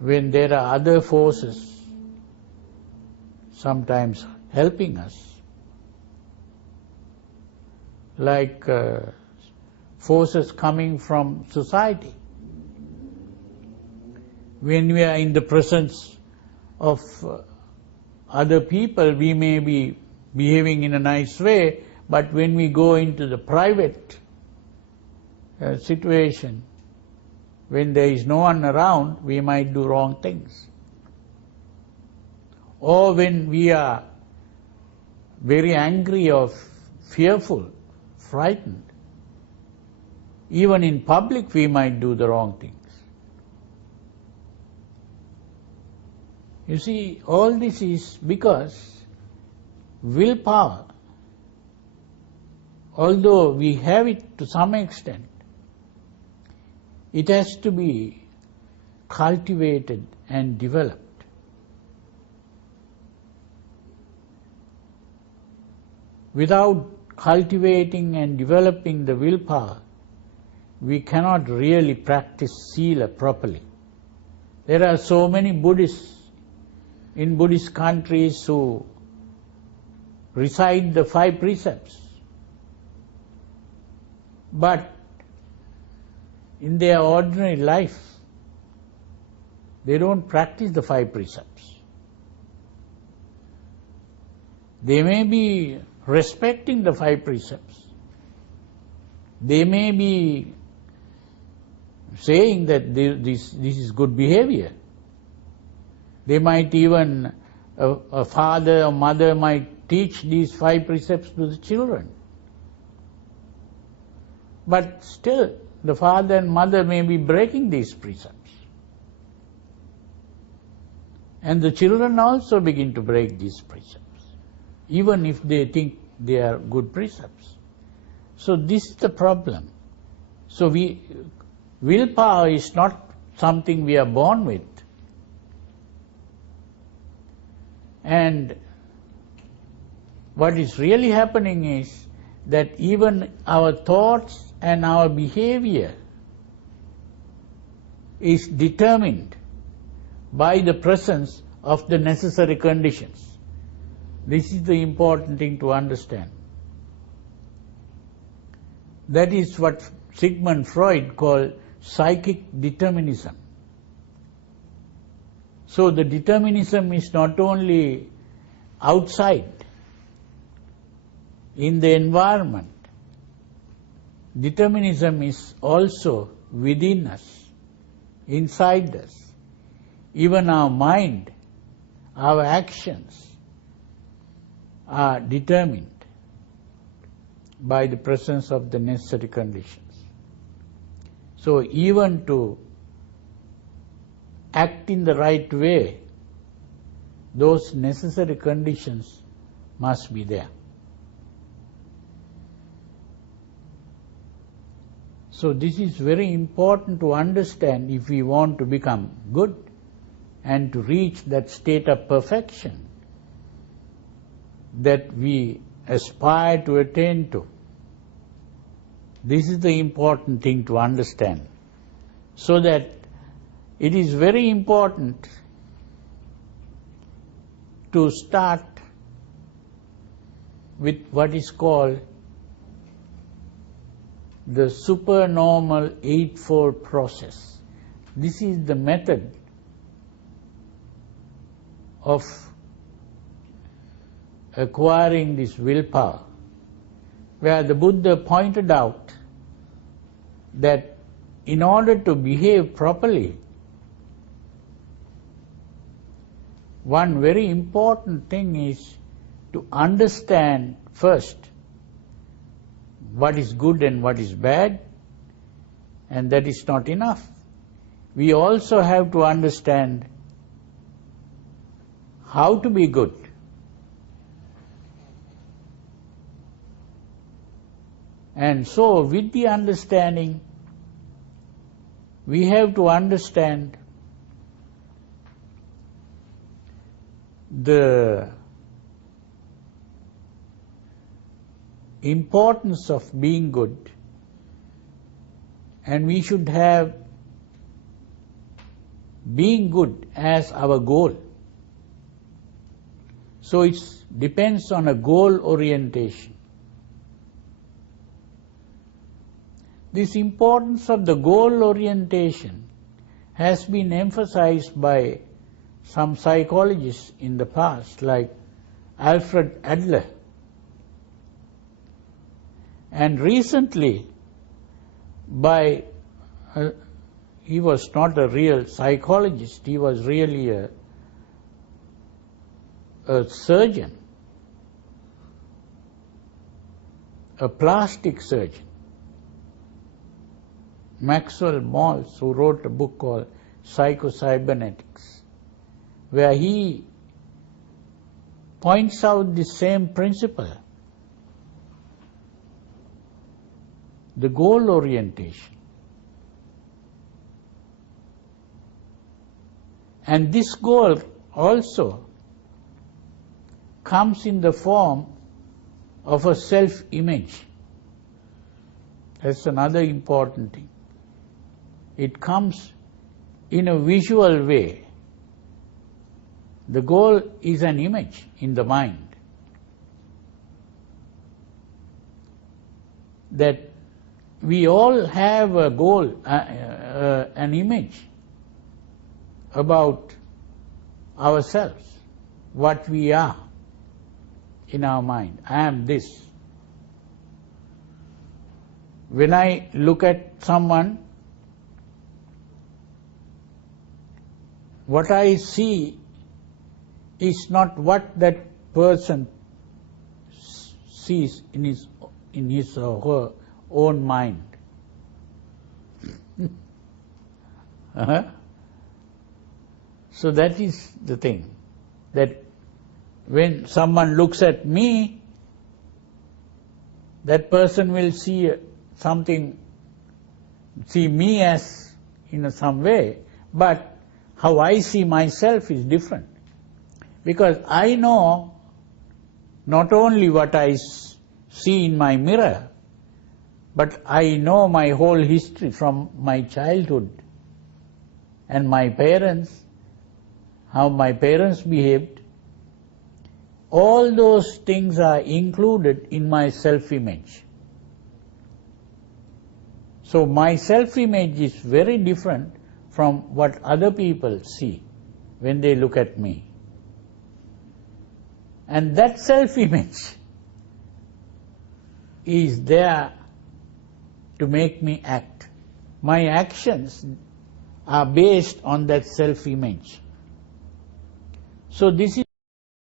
when there are other forces sometimes helping us, like forces coming from society. When we are in the presence of other people, we may be behaving in a nice way, but when we go into the private situation, when there is no one around, we might do wrong things. Or when we are very angry or fearful, frightened, even in public we might do the wrong things. You see, all this is because willpower, although we have it to some extent, it has to be cultivated and developed. Without cultivating and developing the willpower, we cannot really practice Sila properly. There are so many Buddhists in Buddhist countries who recite the 5 precepts, but in their ordinary life, they don't practice the 5 precepts. They may be respecting the 5 precepts. They may be saying that this is good behavior. They might even, a father or mother might teach these 5 precepts to the children. But still, the father and mother may be breaking these precepts. And the children also begin to break these precepts, even if they think they are good precepts. So this is the problem. So willpower is not something we are born with. And what is really happening is that even our thoughts and our behavior is determined by the presence of the necessary conditions. This is the important thing to understand. That is what Sigmund Freud called psychic determinism. So the determinism is not only outside, in the environment. Determinism is also within us, inside us. Even our mind, our actions are determined by the presence of the necessary conditions. So even to act in the right way, those necessary conditions must be there. So this is very important to understand if we want to become good and to reach that state of perfection that we aspire to attain to. This is the important thing to understand. So that it is very important to start with what is called the supernormal eightfold process. This is the method of acquiring this willpower, where the Buddha pointed out that in order to behave properly, one very important thing is to understand first what is good and what is bad, and that is not enough. We also have to understand how to be good. And so with the understanding, we have to understand the importance of being good, and we should have being good as our goal. So it depends on a goal orientation. This importance of the goal orientation has been emphasized by some psychologists in the past, like Alfred Adler. And recently, he was not a real psychologist, he was really a surgeon, a plastic surgeon. Maxwell Maltz, who wrote a book called Psycho-Cybernetics, where he points out the same principle, the goal orientation. And this goal also comes in the form of a self-image. That's another important thing. It comes in a visual way. The goal is an image in the mind. That we all have a goal, an image about ourselves, what we are in our mind. I am this. When I look at someone, what I see is not what that person sees in his or her own mind. So that is the thing, that when someone looks at me, that person will see something, see me as in some way, but how I see myself is different. Because I know not only what I see in my mirror, but I know my whole history from my childhood and my parents, how my parents behaved. All those things are included in my self-image. So my self-image is very different from what other people see when they look at me. And that self-image is there to make me act. My actions are based on that self-image. So this is